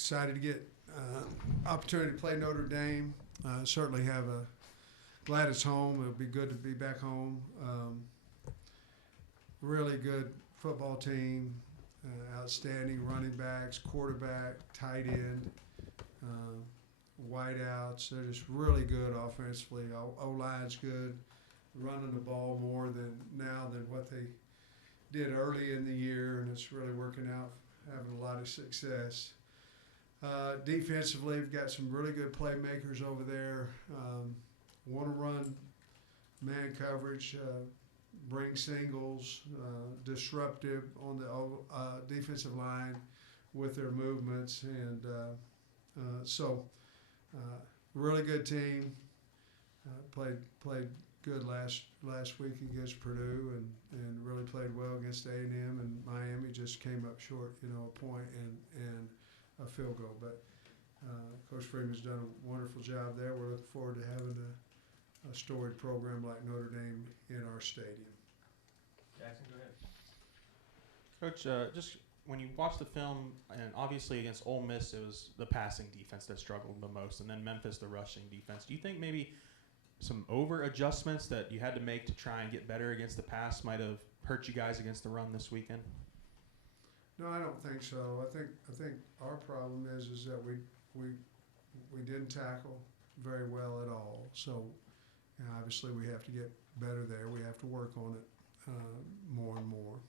excited to get opportunity to play Notre Dame. Certainly glad it's home. It'll be good to be back home. Really good football team, outstanding running backs, quarterback, tight end, wideouts. They're just really good offensively. O-line's good, running the ball more than what they did early in the year, and it's really working out, having a lot of success. Defensively, we've got some really good playmakers over there. Want to run man coverage, bring singles, disruptive on the defensive line with their movements, and so really good team. Played good last week against Purdue, and really played well against A&M, and Miami just came up short, a point and a field goal. But Coach Freeman's done a wonderful job there. We're looking forward to having a storied program like Notre Dame in our stadium. Jackson, go ahead. Coach, just when you watch the film, and obviously against Ole Miss, it was the passing defense that struggled the most, and then Memphis, the rushing defense. Do you think maybe some over adjustments that you had to make to try and get better against the pass might have hurt you guys against the run this weekend? No, I don't think so. I think our problem is that we didn't tackle very well at all. So obviously we have to get better there. We have to work on it more and more.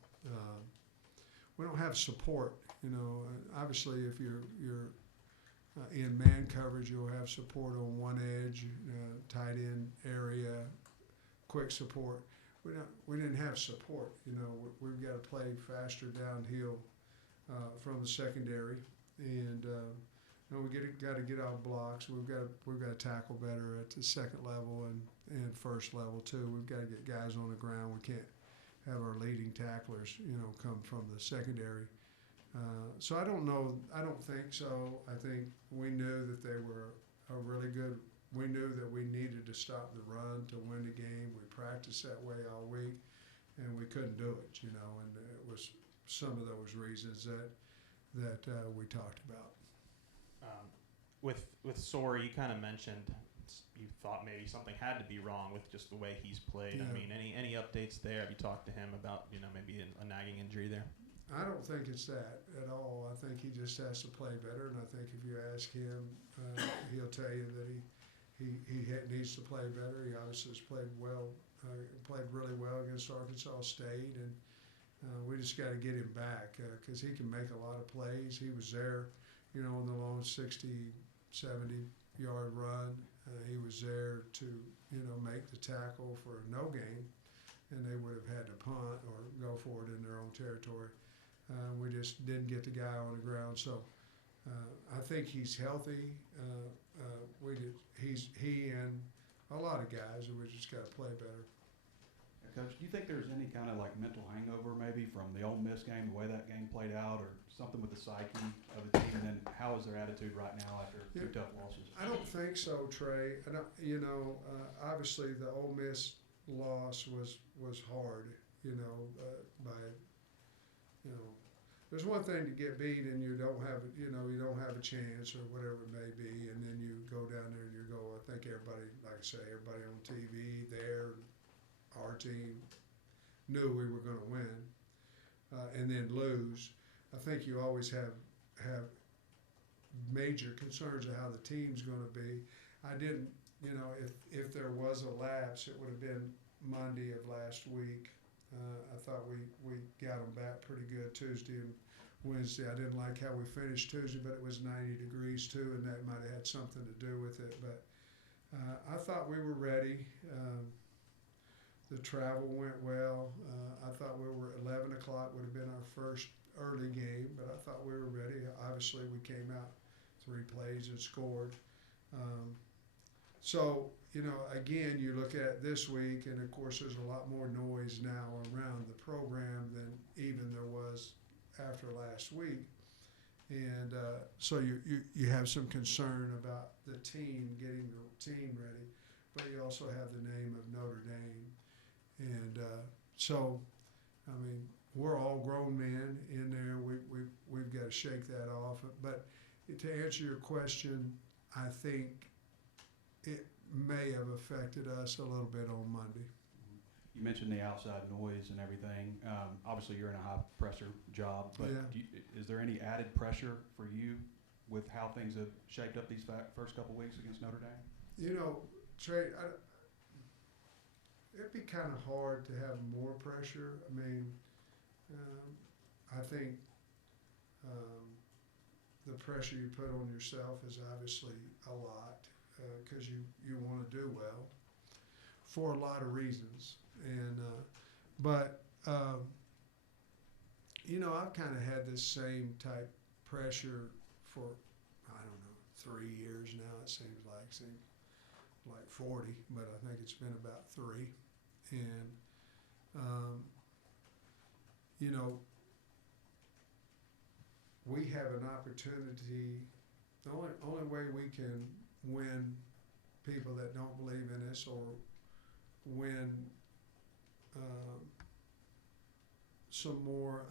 We don't have support. Obviously if you're in man coverage, you'll have support on one edge, tight end area, quick support. We didn't have support. We've got to play faster downhill from the secondary, and we got to get out blocks. We've got to tackle better at the second level and first level too. We've got to get guys on the ground. We can't have our leading tacklers, come from the secondary. So I don't know. I don't think so. I think we knew that they were a really good. We knew that we needed to stop the run to win the game. We practiced that way all week, and we couldn't do it. And it was some of those reasons that we talked about. With Sorey, you kind of mentioned you thought maybe something had to be wrong with just the way he's played. Yeah. I mean, any updates there? Have you talked to him about maybe a nagging injury there? I don't think it's that at all. I think he just has to play better, and I think if you ask him, he'll tell you that he needs to play better. He obviously has played well, played really well against Arkansas State, and we just got to get him back because he can make a lot of plays. He was there, on the long 60, 70-yard run. He was there to, make the tackle for no gain, and they would have had to punt or go for it in their own territory. We just didn't get the guy on the ground, so I think he's healthy. He and a lot of guys, we just got to play better. Coach, do you think there's any kind of mental hangover maybe from the Ole Miss game, the way that game played out, or something with the psyche of the team? And then how is their attitude right now after two tough losses? I don't think so, Trey. Obviously the Ole Miss loss was hard. There's one thing to get beat and you don't have a chance or whatever it may be, and then you go down there and you go. I think everybody, like I say, everybody on TV there. Our team knew we were going to win, and then lose. I think you always have major concerns of how the team's going to be. I didn't, if there was a lapse, it would have been Monday of last week. I thought we got them back pretty good Tuesday and Wednesday. I didn't like how we finished Tuesday, but it was 90 degrees too, and that might have had something to do with it. But I thought we were ready. The travel went well. I thought 11 o'clock would have been our first early game, but I thought we were ready. Obviously, we came out 3 plays and scored. So, again, you look at this week, and of course, there's a lot more noise now around the program than even there was after last week. And so you have some concern about the team, getting the team ready, but you also have the name of Notre Dame. And so, I mean, we're all grown men in there. We've got to shake that off. But to answer your question, I think it may have affected us a little bit on Monday. You mentioned the outside noise and everything. Obviously, you're in a high-pressure job, but Yeah. is there any added pressure for you with how things have shaped up these first couple weeks against Notre Dame? You know, Trey, it'd be kind of hard to have more pressure. I mean, I think the pressure you put on yourself is obviously a lot because you want to do well for a lot of reasons. And but you know, I've kind of had this same type pressure for, I don't know, 3 years now. It seems like 40, but I think it's been about 3. And you know, we have an opportunity. The only way we can win people that don't believe in us, or win some more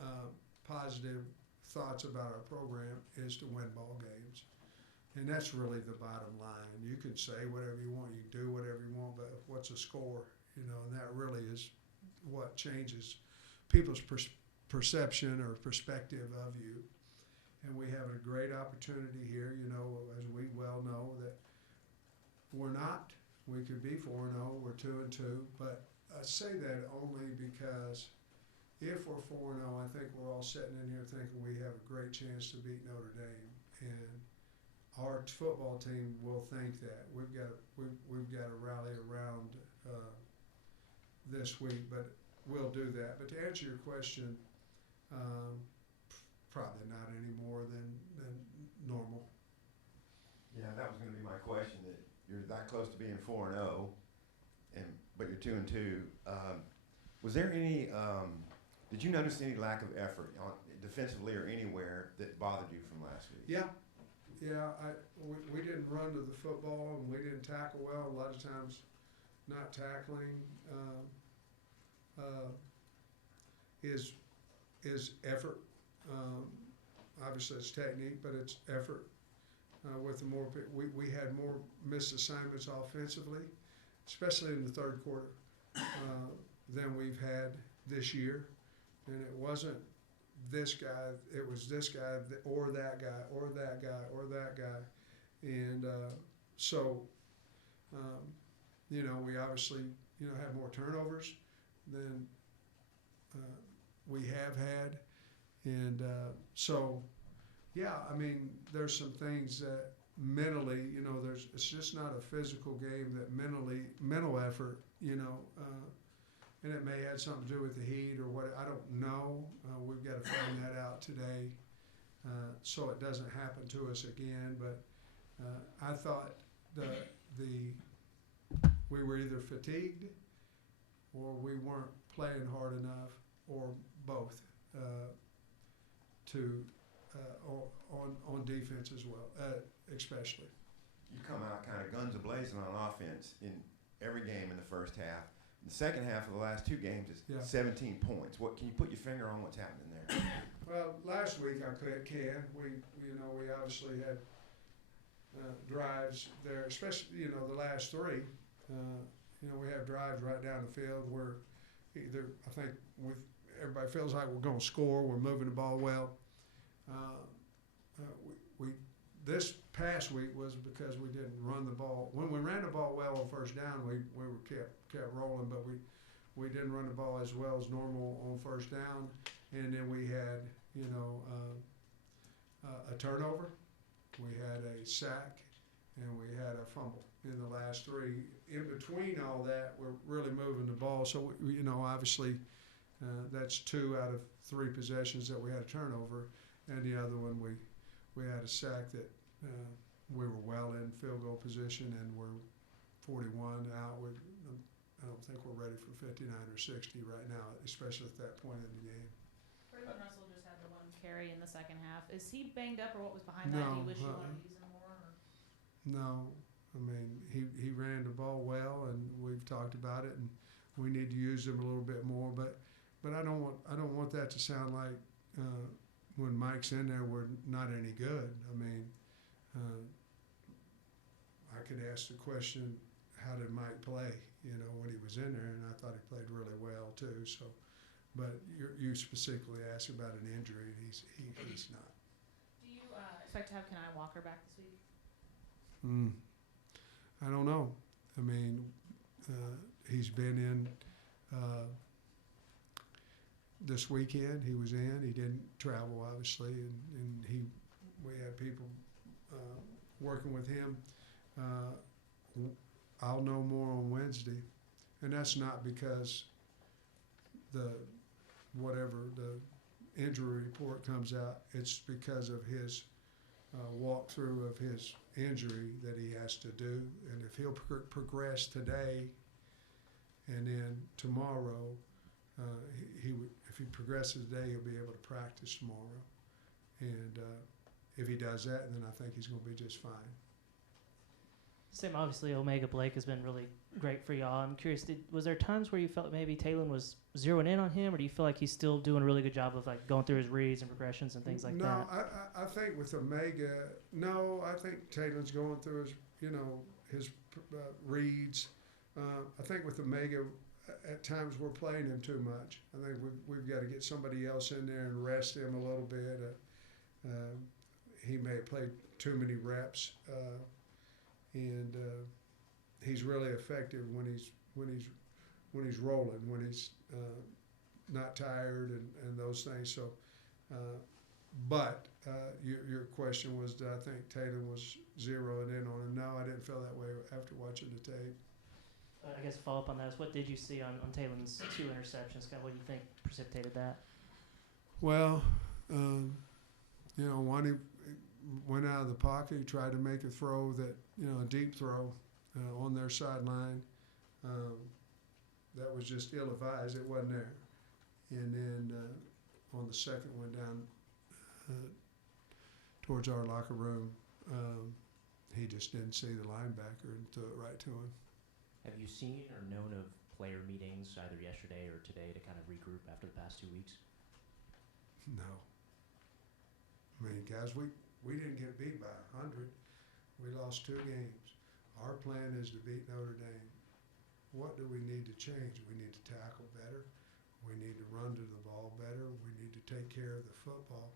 positive thoughts about our program, is to win ball games. And that's really the bottom line. You can say whatever you want, you can do whatever you want, but what's a score? You know, and that really is what changes people's perception or perspective of you. And we have a great opportunity here, you know, as we well know, that we could be 4-0, we're 2-2, but I say that only because if we're 4-0, I think we're all sitting in here thinking we have a great chance to beat Notre Dame, and our football team will think that. We've got to rally around this week, but we'll do that. But to answer your question, probably not any more than normal. Yeah, that was going to be my question. That you're that close to being 4-0, but you're 2-2. Was there any? Did you notice any lack of effort defensively or anywhere that bothered you from last week? Yeah. We didn't run to the football, and we didn't tackle well. A lot of times, not tackling is effort. Obviously, it's technique, but it's effort. With the more we had more missed assignments offensively, especially in the third quarter, than we've had this year. And it wasn't this guy; it was this guy, or that guy, or that guy, or that guy. And so, you know, we obviously, you know, have more turnovers than we have had. And so, yeah, I mean, there's some things that mentally, you know, it's just not a physical game. That mental effort, you know, and it may have something to do with the heat or what, I don't know. We've got to find that out today, so it doesn't happen to us again. But I thought we were either fatigued or we weren't playing hard enough, or both, on defense as well, especially. You come out kind of guns a-blazing on offense in every game in the first half. In the second half of the last 2 games, it's 17 points. What can you put your finger on what's happening there? Well, last week I can. We obviously had drives there, especially, you know, the last 3. You know, we have drives right down the field where either, I think, everybody feels like we're going to score. We're moving the ball well. This past week was because we didn't run the ball. When we ran the ball well on first down, we were kept rolling, but we didn't run the ball as well as normal on first down. And then we had, you know, a turnover, we had a sack, and we had a fumble in the last 3. In between all that, we're really moving the ball. So, you know, obviously, that's 2 out of 3 possessions that we had a turnover, and the other one we had a sack that we were well in field goal position, and we're 41 out. I don't think we're ready for 59 or 60 right now, especially at that point in the game. Pittman Russell just had the 1 carry in the second half. Is he banged up, or what was behind that? Do you wish you wanted to use him more? Or? No, I mean, he ran the ball well, and we've talked about it, and we need to use him a little bit more. But I don't want that to sound like when Mike's in there we're not any good. I mean, I could ask the question, how did Mike play, when he was in there, and I thought he played really well too, so. But you specifically asked about an injury, and he's not. Do you expect to have Kenai Walker back this week? I don't know. I mean, he's been in this weekend. He was in. He didn't travel, obviously, and we had people working with him. I'll know more on Wednesday, and that's not because whatever the injury report comes out. It's because of his walkthrough of his injury that he has to do, and if he'll progress today, and then tomorrow, if he progresses today, he'll be able to practice tomorrow, and if he does that, then I think he's going to be just fine. Sam, obviously Omega Blake has been really great for y'all. I'm curious, was there times where you felt maybe Talon was zeroing in on him, or do you feel like he's still doing a really good job of like going through his reads and progressions and things like that? No, I think with Omega, I think Talon's going through his reads. I think with Omega, at times we're playing him too much. I think we've got to get somebody else in there and rest him a little bit. He may have played too many reps. And he's really effective when he's rolling, when he's not tired and those things. So, but your question was, did I think Taylor was zeroing in on him? No, I didn't feel that way after watching the tape. I guess follow up on that is, what did you see on Talon's 2 interceptions? Kind of what do you think precipitated that? Well, one he went out of the pocket. He tried to make a throw a deep throw on their sideline. That was just ill-advised. It wasn't there. And then on the second one down towards our locker room, he just didn't see the linebacker and threw it right to him. Have you seen or known of player meetings either yesterday or today to kind of regroup after the past 2 weeks? No. I mean, guys, we didn't get beat by 100. We lost 2 games. Our plan is to beat Notre Dame. What do we need to change? We need to tackle better. We need to run to the ball better. We need to take care of the football.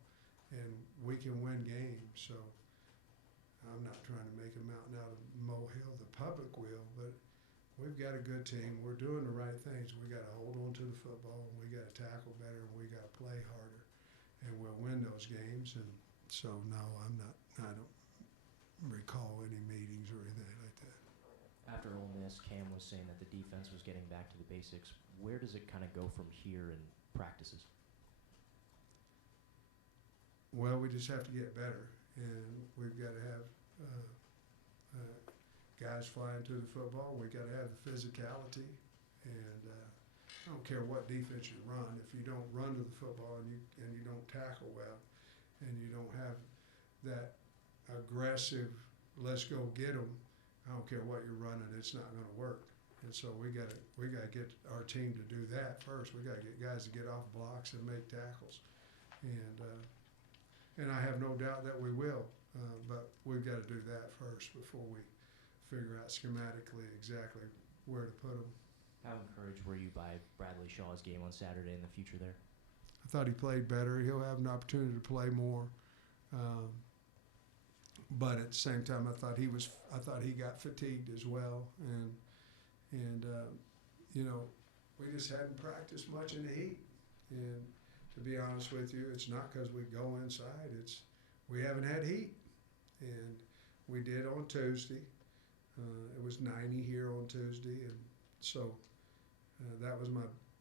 And we can win games. So I'm not trying to make a mountain out of a molehill. The public will, but we've got a good team. We're doing the right things. We got to hold on to the football, and we got to tackle better, and we got to play harder, and we'll win those games. And so, no, I don't recall any meetings or anything like that. After Ole Miss, Cam was saying that the defense was getting back to the basics. Where does it kind of go from here in practices? Well, we just have to get better, and we've got to have guys flying to the football. We got to have the physicality, and I don't care what defense you run. If you don't run to the football and you don't tackle well, and you don't have that aggressive, let's go get them, I don't care what you're running, it's not going to work. And so we got to get our team to do that first. We got to get guys to get off blocks and make tackles, and I have no doubt that we will. But we've got to do that first before we figure out schematically exactly where to put them. How encouraged were you by Bradley Shaw's game on Saturday and the future there? I thought he played better. He'll have an opportunity to play more. But at the same time, I thought he got fatigued as well, and we just hadn't practiced much in the heat. And to be honest with you, it's not because we go inside. It's we haven't had heat, and we did on Tuesday. It was 90 here on Tuesday, and so that was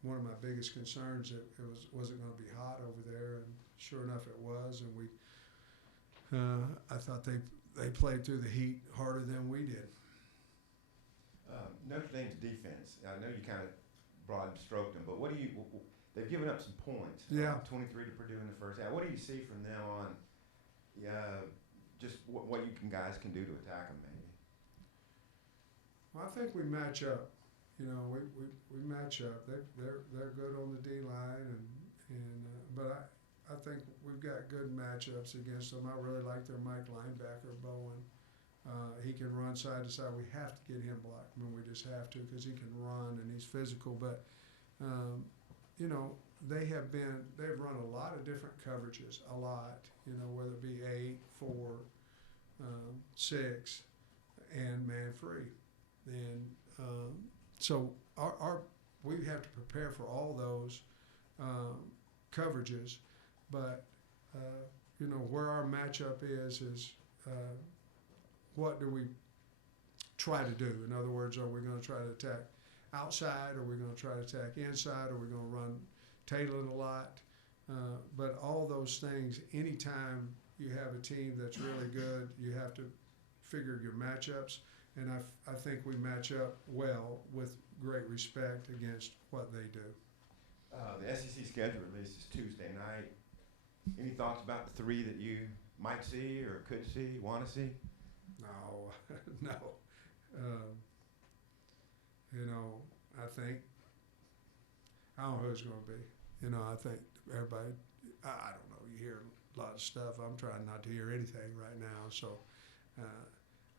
one of my biggest concerns, that it wasn't going to be hot over there, and sure enough it was. And I thought they played through the heat harder than we did. Notre Dame's defense, I know you kind of broad stroked them, but they've given up some points. Yeah. 23 to Purdue in the first half. What do you see from them on just what you guys can do to attack them maybe? Well, I think we match up. We match up. They're good on the D line, but I think we've got good matchups against them. I really like their Mike linebacker, Bowen. He can run side to side. We have to get him blocked. I mean, we just have to because he can run and he's physical. But, you know, they've run a lot of different coverages, a lot, you know, whether it be 8, 4, 6, and man free. And so we have to prepare for all those coverages. But, you know, where our matchup is what do we try to do? In other words, are we going to try to attack outside? Are we going to try to attack inside? Are we going to run Taylor a lot? But all those things, anytime you have a team that's really good, you have to figure your matchups. And I think we match up well with great respect against what they do. The SEC schedule release is Tuesday night. Any thoughts about the 3 that you might see or could see, want to see? No, no. You know, I think, I don't know who it's going to be. You know, I think everybody, I don't know, you hear a lot of stuff. I'm trying not to hear anything right now. So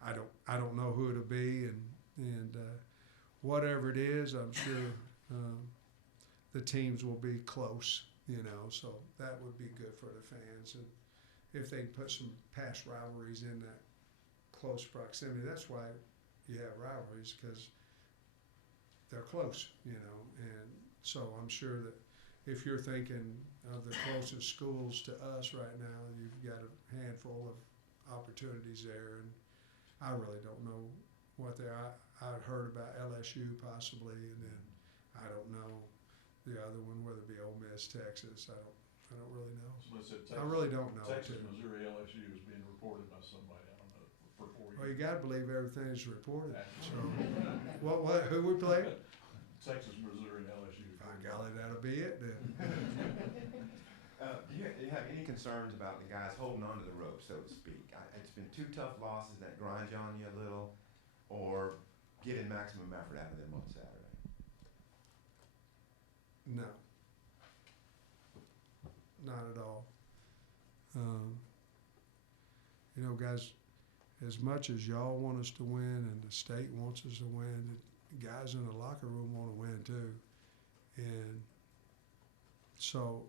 I don't know who it'll be. And whatever it is, I'm sure the teams will be close, you know. So that would be good for the fans. And if they can put some past rivalries in that close proximity, that's why you have rivalries, because they're close, you know. And so I'm sure that if you're thinking of the closest schools to us right now, you've got a handful of opportunities there. And I really don't know what they are. I've heard about LSU possibly, and then I don't know the other one, whether it be Ole Miss, Texas. I don't really know. I really don't know. Texas, Missouri, LSU is being reported by somebody. I don't know for 4 years. Well, you got to believe everything is reported. So, who we play? Texas, Missouri, and LSU. By golly, that'll be it then. Do you have any concerns about the guys holding on to the rope, so to speak? It's been 2 tough losses that grind you on you a little, or getting maximum effort out of them on Saturday? No, not at all. You know, guys, as much as y'all want us to win and the state wants us to win, the guys in the locker room want to win too. And so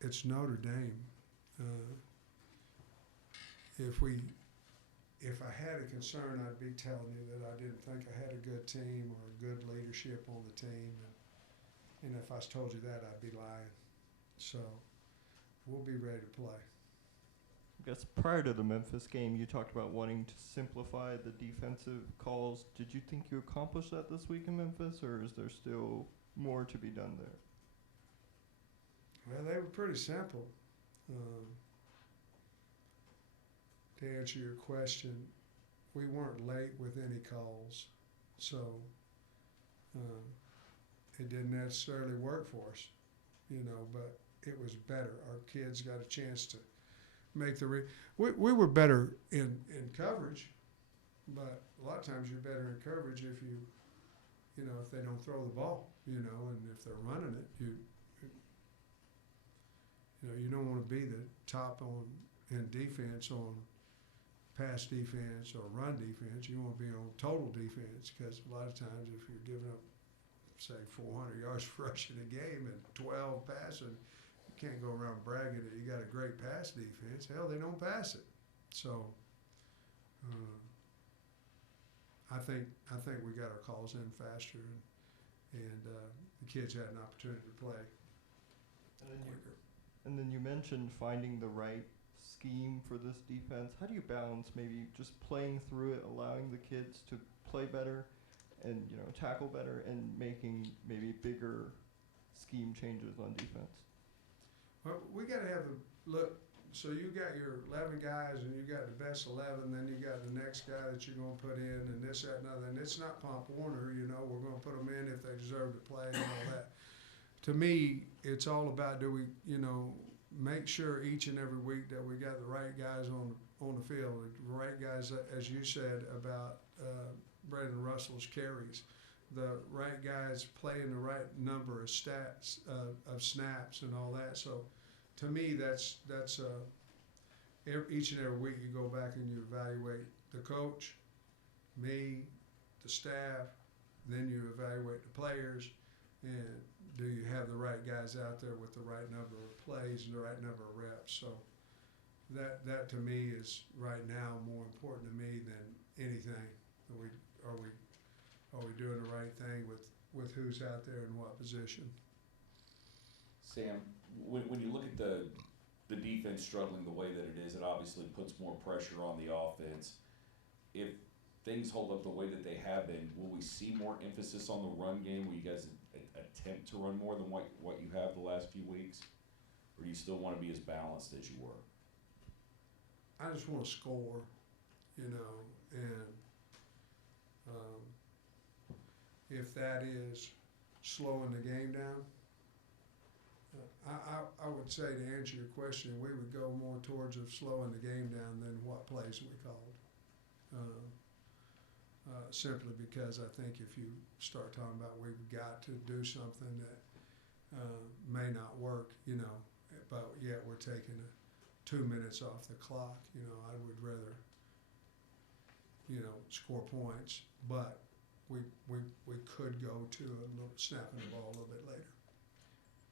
it's Notre Dame. If I had a concern, I'd be telling you that I didn't think I had a good team or a good leadership on the team. And if I told you that, I'd be lying. So we'll be ready to play. I guess prior to the Memphis game, you talked about wanting to simplify the defensive calls. Did you think you accomplished that this week in Memphis, or is there still more to be done there? Well, they were pretty simple. To answer your question, we weren't late with any calls, so it didn't necessarily work for us, you know, but it was better. Our kids got a chance to make we were better in coverage, but a lot of times you're better in coverage if you know, if they don't throw the ball, you know, and if they're running it, you know, you don't want to be the top in defense on pass defense or run defense. You want to be on total defense, because a lot of times if you're giving up, say, 400 yards rushing a game and 12 passing, you can't go around bragging that you got a great pass defense. Hell, they don't pass it. So I think we got our calls in faster, and the kids had an opportunity to play quicker. And then you mentioned finding the right scheme for this defense. How do you balance maybe just playing through it, allowing the kids to play better and, you know, tackle better, and making maybe bigger scheme changes on defense? Well, we got to have look. So you got your 11 guys, and you got the best 11. Then you got the next guy that you're going to put in, and this, that, and other. And it's not Pomp Warner. You know, we're going to put them in if they deserve to play and all that. To me, it's all about, do we, you know, make sure each and every week that we got the right guys on the field, the right guys, as you said about Brandon Russell's carries, the right guys playing the right number of snaps and all that. So to me, that's each and every week you go back and you evaluate the coach, me, the staff, then you evaluate the players, and do you have the right guys out there with the right number of plays and the right number of reps? So that to me is right now more important to me than anything. Are we doing the right thing with who's out there in what position? Sam, when you look at the defense struggling the way that it is, it obviously puts more pressure on the offense. If things hold up the way that they have been, will we see more emphasis on the run game? Will you guys attempt to run more than what you have the last few weeks? Or do you still want to be as balanced as you were? I just want to score, and if that is slowing the game down, I would say, to answer your question, we would go more towards of slowing the game down than what plays we called. Simply because I think if you start talking about we've got to do something that may not work, but yet we're taking 2 minutes off the clock, I would rather, score points, but we could go to snapping the ball a little bit later.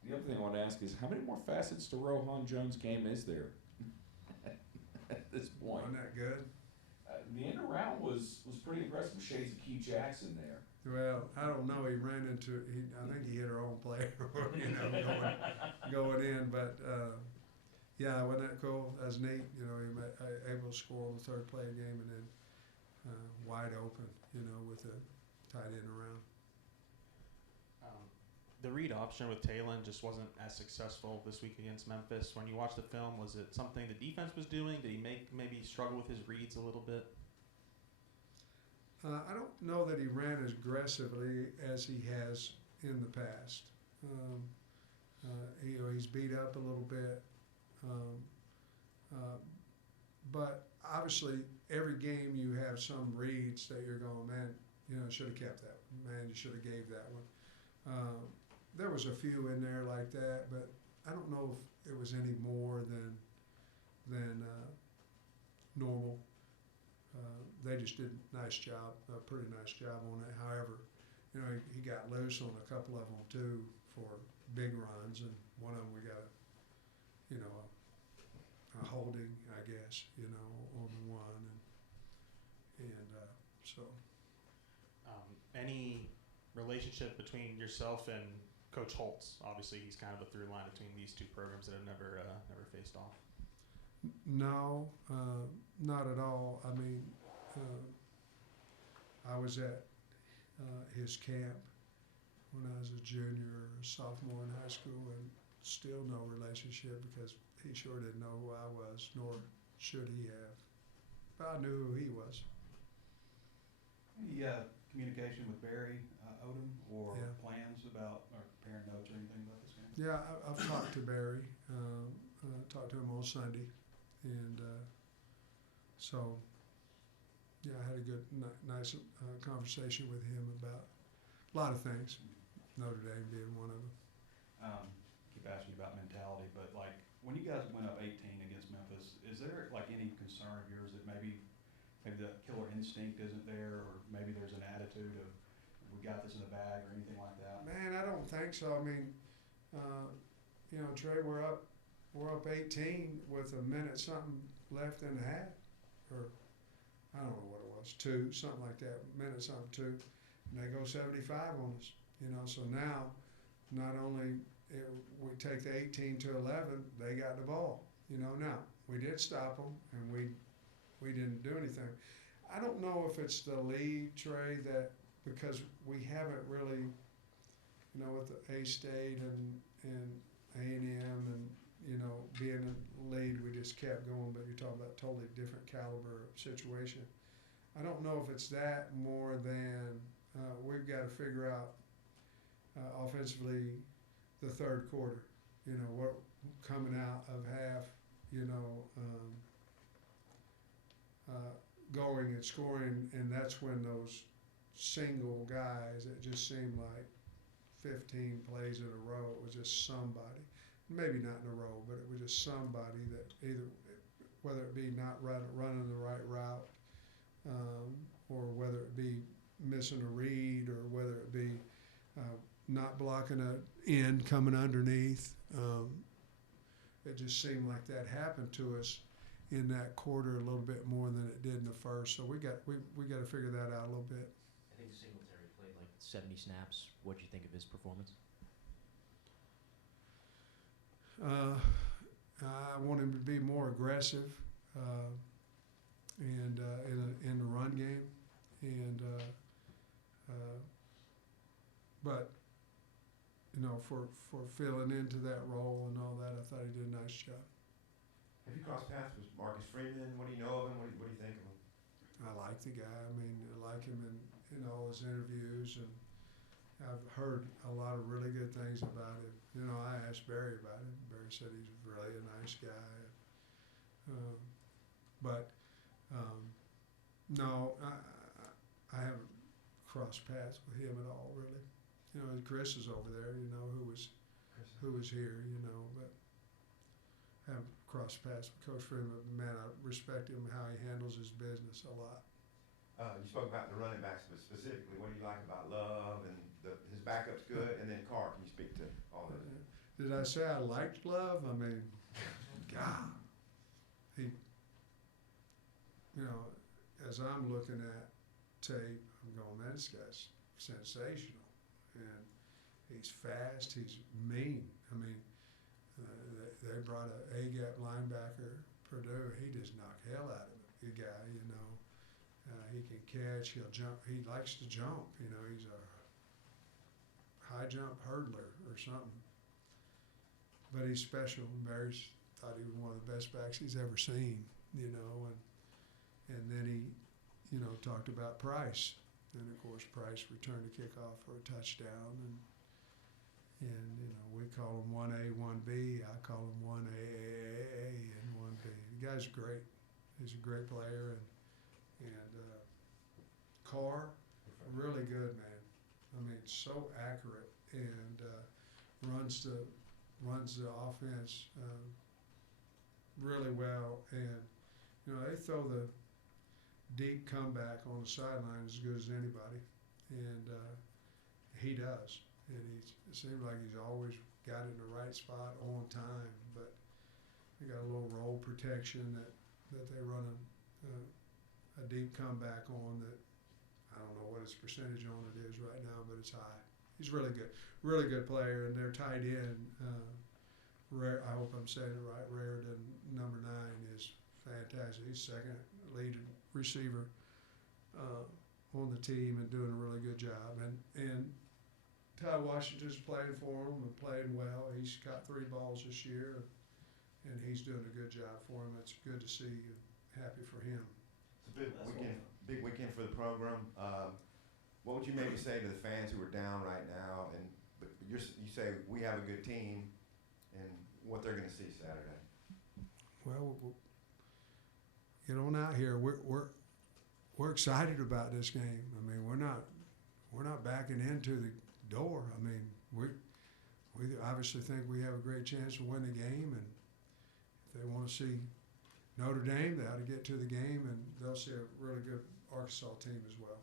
The other thing I want to ask is, how many more facets to Rohan Jones' game is there at this point? Wasn't that good? The end around was pretty aggressive. Shades of Keith Jackson there. Well, I don't know. He ran into. I think he hit our own player, going in. But yeah, wasn't that cool? That was neat. He able to score on the third play of the game, and then wide open. With the tight end around. The read option with Talon just wasn't as successful this week against Memphis. When you watch the film, was it something the defense was doing? Did he maybe struggle with his reads a little bit? I don't know that he ran as aggressively as he has in the past. He's beat up a little bit. But obviously, every game you have some reads that you're going, man, should have kept that one. Man, you should have gave that one. There was a few in there like that, but I don't know if it was any more than normal. They just did a pretty nice job on it. However, he got loose on a couple of them too for big runs, and one of them we got a holding, I guess, on the one, and so. Any relationship between yourself and Coach Holtz? Obviously, he's kind of a through line between these two programs that have never faced off. No, not at all. I mean, I was at his camp when I was a junior or sophomore in high school, and still no relationship because he sure didn't know who I was, nor should he have. But I knew who he was. Any communication with Barry Odom or Yeah. plans about or parent notes or anything about this game? Yeah, I've talked to Barry. Talked to him on Sunday, and so yeah, I had a good, nice conversation with him about a lot of things. Notre Dame being one of them. Keep asking you about mentality, but like when you guys went up 18 against Memphis, is there like any concern of yours that maybe the killer instinct isn't there, or maybe there's an attitude of we got this in the bag or anything like that? Man, I don't think so. I mean, Trey, we're up 18 with a minute something left in the half, or I don't know what it was, 2, something like that, minute something 2, and they go 75 on us. So now, not only we take the 18 to 11, they got the ball. Now we did stop them, and we didn't do anything. I don't know if it's the lead, Trey, that because we haven't really, with the A-State and A&M and, being a lead, we just kept going, but you're talking about totally different caliber of situation. I don't know if it's that more than we've got to figure out offensively the third quarter, what coming out of half, going and scoring, and that's when those single guys, it just seemed like 15 plays in a row, it was just somebody. maybe not in a row, but it was just somebody that either, whether it be not running the right route, or whether it be missing a read, or whether it be not blocking a end coming underneath. It just seemed like that happened to us in that quarter a little bit more than it did in the first. So we got to figure that out a little bit. I think Singletary played like 70 snaps. What do you think of his performance? I want him to be more aggressive, and in the run game, and but you know, for filling into that role and all that, I thought he did a nice job. Have you crossed paths with Marcus Freeman? What do you know of him? What do you think of him? I like the guy. I mean, I like him in all his interviews, and I've heard a lot of really good things about him. You know, I asked Barry about him. Barry said he's really a nice guy. No, I haven't crossed paths with him at all, really. You know, Chris is over there, you know, who was here, you know, but I haven't crossed paths with Coach Freeman. Man, I respect him, how he handles his business a lot. You spoke about the running backs, but specifically, what do you like about Love and his backup's good, and then Carr? Can you speak to all of that? Did I say I liked Love? I mean, God, he, you know, as I'm looking at tape, I'm going, man, this guy's sensational. And he's fast, he's mean. I mean, they brought a A-gap linebacker, Purdue. He just knocked hell out of him. Good guy, you know. He can catch, he'll jump. He likes to jump, you know. He's a high jump hurdler or something. But he's special. Barry thought he was one of the best backs he's ever seen, you know. And then he, you know, talked about Price. And of course, Price returned a kickoff for a touchdown, and you know, we call him 1A, 1B. I call him 1A, and 1B. The guy's great. He's a great player, and Carr, really good, man. I mean, so accurate, and runs the offense really well. And you know, they throw the deep comeback on the sideline as good as anybody, and he does. And it seems like he's always got it in the right spot on time. But they got a little roll protection that they run a deep comeback on that I don't know what his percentage on it is right now, but it's high. He's really good player, and their tight end. I hope I'm saying it right. Raridan, number 9, is fantastic. He's second lead receiver on the team and doing a really good job. And Ty Washington's playing for him and playing well. He's got 3 balls this year, and he's doing a good job for him. It's good to see and happy for him. It's a big weekend for the program. What would you maybe say to the fans who are down right now? And you say we have a good team, and what they're going to see Saturday. Well, get on out here. We're excited about this game. I mean, we're not backing into the door. I mean, we obviously think we have a great chance to win the game, and if they want to see Notre Dame, they ought to get to the game, and they'll see a really good Arkansas team as well.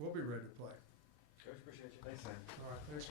We'll be ready to play. Coach, appreciate you. Thanks, Sam. All right, thanks.